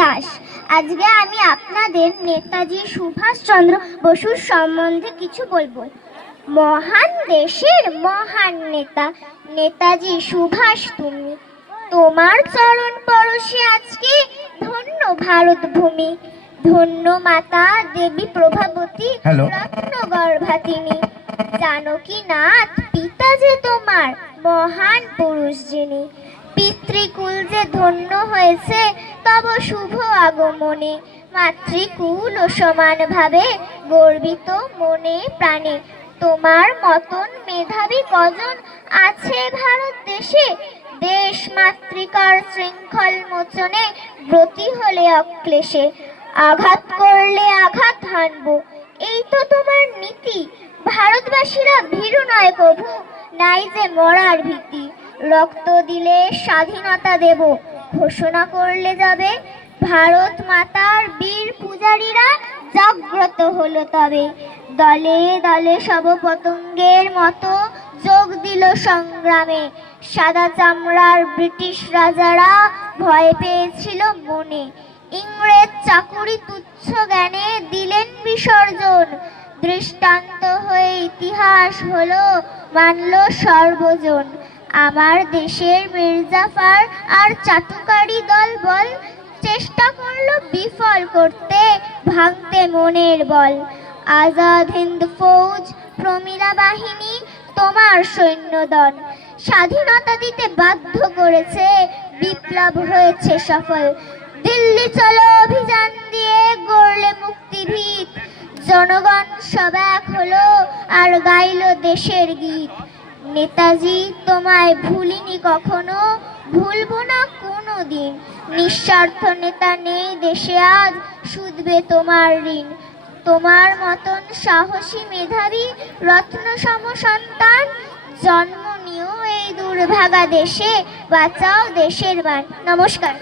দাস। আজকে আমি আপনাদের নেতাজি সুভাষচন্দ্র বসুর সম্বন্ধে কিছু বলবো। মহান দেশের মহান নেতা নেতাজি সুভাষ তুমি, তোমার চরণ পরশে আজকে ধন্য ভারত ভূমি, ধন্য মাতা দেবী প্রভাবতী রত্নগর্ভা তিনি, জানকী নাথ পিতা যে তোমার মহান পুরুষ যিনি, পিতৃকুল যে ধন্য হয়েছে তব শুভ আগমনে, মাতৃকুল ও সমানভাবে গর্বিত মনে প্রাণে, তোমার মতন মেধাবী কজন আছে ভারত দেশে, দেশ মাতৃকার শৃঙ্খল মোচনে ব্রতী হলে অক্লেশে, আঘাত করলে আঘাত হানব এই তো তোমার নীতি, ভারতবাসীরা ভীরু নয় কভু, নাই যে মরার ভীতি, রক্ত দিলে স্বাধীনতা দেব ঘোষণা করলে যাবে, ভারত মাতার বীর পূজারীরা জাগ্রত হলো তবে, দলে দলে সব পতঙ্গের মতো যোগ দিল সংগ্রামে, সাদা চামড়ার ব্রিটিশ রাজারা ভয় পেয়েছিল মনে, ইংরেজ চাকুরি তুচ্ছ জ্ঞানে দিলেন বিসর্জন, দৃষ্টান্ত হয়ে ইতিহাস হলো মানল সর্বজন, আমার দেশের মির্জাফর আর চাটুকারি দল বল চেষ্টা করলো বিফল করতে ভাঙতে মনের বল, আজাদ হিন্দ ফৌজ প্রমীলা বাহিনী তোমার সৈন্যদল, স্বাধীনতা দিতে বাধ্য করেছে বিপ্লব হয়েছে সফল, দিল্লি চলো অভিযান দিয়ে গড়লে মুক্তিভিত, জনগণ সব এক হলো আর গাইল দেশের গীত, নেতাজি তোমায় ভুলিনি কখনো, ভুলবো না কোনো দিন, নিঃস্বার্থ নেতা নেই দেশে আজ শুধবে তোমার ঋণ, তোমার মতন সাহসী মেধাবী রত্ন সম সন্তান জন্ম নিও এই দুর্ভাগা দেশে, বাঁচাও দেশের মান। নমস্কার।